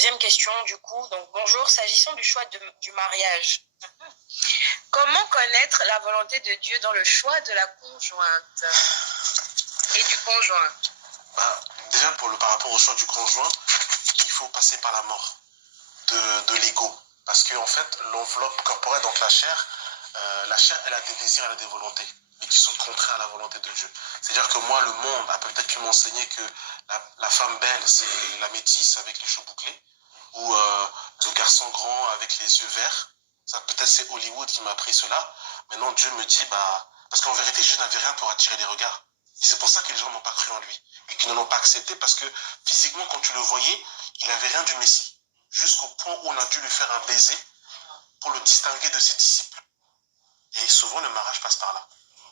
Deuxième question, du coup. Donc, bonjour. S'agissant du choix du mariage, comment connaître la volonté de Dieu dans le choix de la conjointe et du conjoint? Déjà, par rapport au choix du conjoint, il faut passer par la mort de l'ego. Parce qu'en fait, l'enveloppe corporelle, donc la chair, elle a des désirs, elle a des volontés, mais qui sont contraires à la volonté de Dieu. C'est-à-dire que moi, le monde a peut-être pu m'enseigner que la femme belle, c'est la métisse avec les cheveux bouclés, ou le garçon grand avec les yeux verts. Ça, peut-être c'est Hollywood qui m'a appris cela. Maintenant, Dieu me dit, parce qu'en vérité, Jésus n'avait rien pour attirer les regards. Et c'est pour ça que les gens n'ont pas cru en lui. Et qu'ils ne l'ont pas accepté, parce que physiquement, quand tu le voyais, il n'avait rien du Messie. Jusqu'au point où on a dû lui faire un baiser pour le distinguer de ses disciples. Et souvent, le mariage passe par là.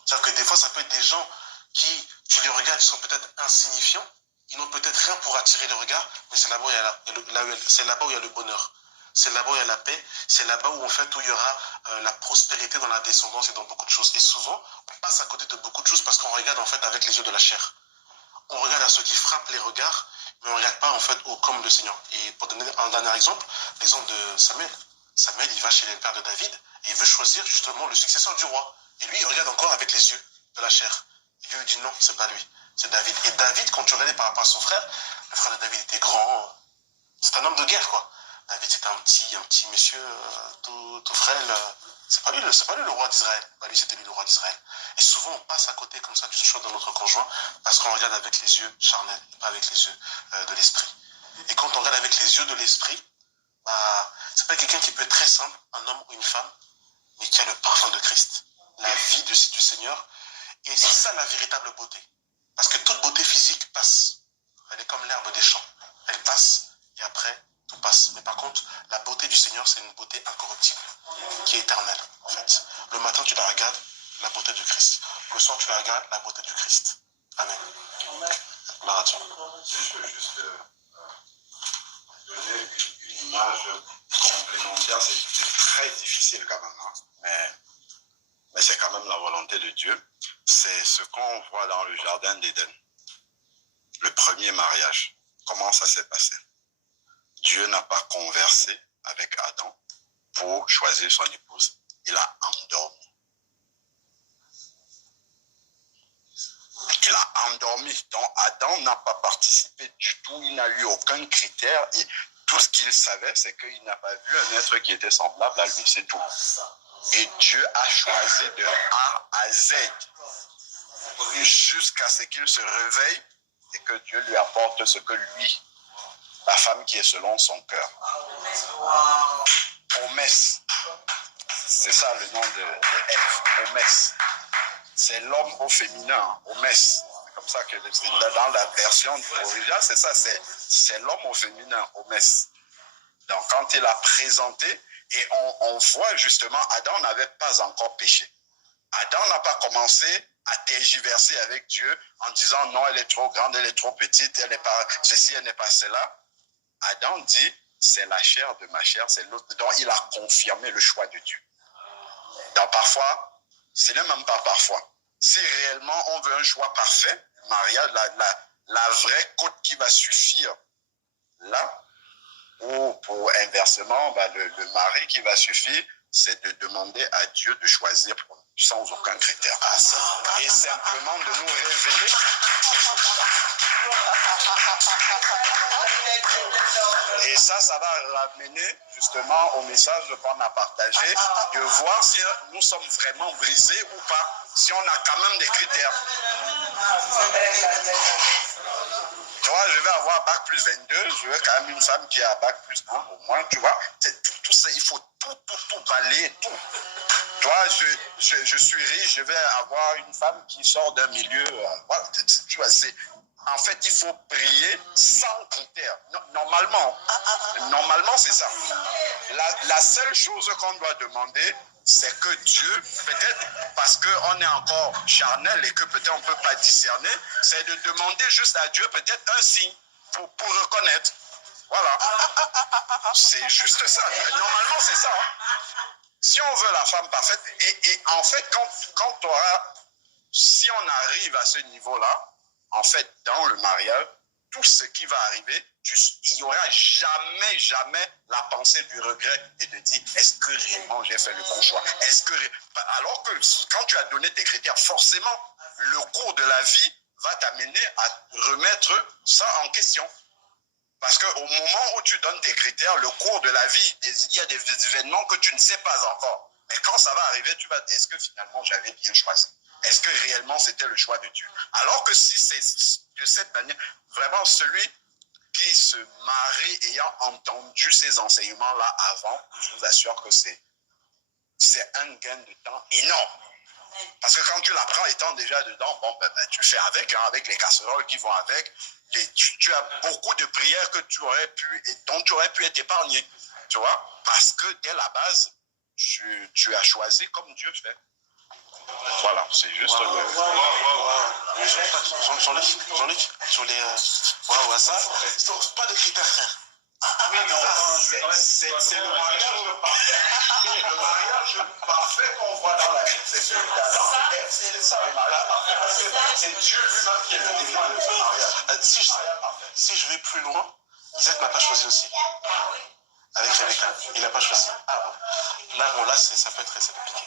C'est-à-dire que des fois, ça peut être des gens qui, tu les regardes, ils sont peut-être insignifiants, ils n'ont peut-être rien pour attirer le regard, mais c'est là-bas où il y a le bonheur. C'est là-bas où il y a la paix, c'est là-bas où en fait où il y aura la prospérité dans la descendance et dans beaucoup de choses. Et souvent, on passe à côté de beaucoup de choses parce qu'on regarde en fait avec les yeux de la chair. On regarde à ceux qui frappent les regards, mais on ne regarde pas en fait comme le Seigneur. Et pour donner un dernier exemple, l'exemple de Samuel. Samuel, il va chez le père de David et il veut choisir justement le successeur du roi. Et lui, il regarde encore avec les yeux de la chair. Et Dieu lui dit non, c'est pas lui, c'est David. Et David, quand tu regardais par rapport à son frère, le frère de David était grand. C'est un homme de guerre, quoi. David, c'était un petit monsieur tout frêle. C'est pas lui le roi d'Israël. Lui, c'était lui le roi d'Israël. Et souvent, on passe à côté comme ça du choix de notre conjoint parce qu'on regarde avec les yeux charnels, pas avec les yeux de l'esprit. Et quand on regarde avec les yeux de l'esprit, c'est pas quelqu'un qui peut être très simple, un homme ou une femme, mais qui a le parfum de Christ, la vie du Seigneur. Et c'est ça la véritable beauté. Parce que toute beauté physique passe. Elle est comme l'herbe des champs. Elle passe et après, tout passe. Mais par contre, la beauté du Seigneur, c'est une beauté incorruptible, qui est éternelle, en fait. Le matin, tu la regardes, la beauté du Christ. Le soir, tu la regardes, la beauté du Christ. Amen. Marathon. Je peux juste donner une image complémentaire. C'est très difficile quand même, hein? Mais c'est quand même la volonté de Dieu. C'est ce qu'on voit dans le jardin d'Éden. Le premier mariage. Comment ça s'est passé? Dieu n'a pas conversé avec Adam pour choisir son épouse. Il a endormi. Il a endormi. Donc Adam n'a pas participé du tout. Il n'a eu aucun critère. Et tout ce qu'il savait, c'est qu'il n'a pas vu un être qui était semblable à lui. C'est tout. Et Dieu a choisi de A à Z jusqu'à ce qu'il se réveille et que Dieu lui apporte ce que lui, la femme qui est selon son cœur. Homès. C'est ça le nom de Ève. Homès. C'est l'homme au féminin. Homès. C'est comme ça que dans la version originale, c'est ça. C'est l'homme au féminin. Homès. Donc quand il a présenté, et on voit justement, Adam n'avait pas encore péché. Adam n'a pas commencé à tergiverser avec Dieu en disant non, elle est trop grande, elle est trop petite, elle n'est pas ceci, elle n'est pas cela. Adam dit, c'est la chair de ma chair, c'est l'autre. Donc il a confirmé le choix de Dieu. Donc parfois, ce n'est même pas parfois. Si réellement on veut un choix parfait, mariage, la vraie côte qui va suffire là, ou pour inversement, le mari qui va suffire, c'est de demander à Dieu de choisir sans aucun critère. Et simplement de nous révéler. Et ça va ramener justement au message qu'on a partagé, de voir si nous sommes vraiment brisés ou pas, si on a quand même des critères. Tu vois, je vais avoir bac plus 22, je veux quand même une femme qui a bac plus 1 au moins, tu vois. Tout ça, il faut tout balayer, tout. Tu vois, je suis riche, je vais avoir une femme qui sort d'un milieu, tu vois, en fait, il faut prier sans critères. Normalement, c'est ça. La seule chose qu'on doit demander, c'est que Dieu, peut-être parce qu'on est encore charnel et que peut-être on ne peut pas discerner, c'est de demander juste à Dieu peut-être un signe pour reconnaître. Voilà. C'est juste ça. Normalement, c'est ça. Si on veut la femme parfaite, et en fait, quand si on arrive à ce niveau-là, en fait, dans le mariage, tout ce qui va arriver, il n'y aura jamais, jamais la pensée du regret et de dire, est-ce que réellement j'ai fait le bon choix? Est-ce que, alors que quand tu as donné tes critères, forcément, le cours de la vie va t'amener à remettre ça en question. Parce qu'au moment où tu donnes tes critères, le cours de la vie, il y a des événements que tu ne sais pas encore. Mais quand ça va arriver, tu vas, est-ce que finalement j'avais bien choisi? Est-ce que réellement c'était le choix de Dieu? Alors que si c'est de cette manière, vraiment celui qui se marie ayant entendu ces enseignements-là avant, je vous assure que c'est un gain de temps énorme. Parce que quand tu l'apprends étant déjà dedans, bon, tu fais avec, hein, avec les casseroles qui vont avec. Tu as beaucoup de prières que tu aurais pu, dont tu aurais pu être épargné. Tu vois? Parce que dès la base, tu as choisi comme Dieu fait. Voilà, c'est juste Jean-Luc, sur les... ça, pas de critères, frère. Oui, non, c'est le mariage parfait. Le mariage parfait qu'on voit dans la Bible, c'est celui d'Adam. C'est ça le mariage parfait. Parce que c'est Dieu lui-même qui est le témoin de ce mariage. Si je vais plus loin, Isaac n'a pas choisi aussi. Avec Rebecca, il n'a pas choisi. Ah bon. Là, ça peut être très compliqué.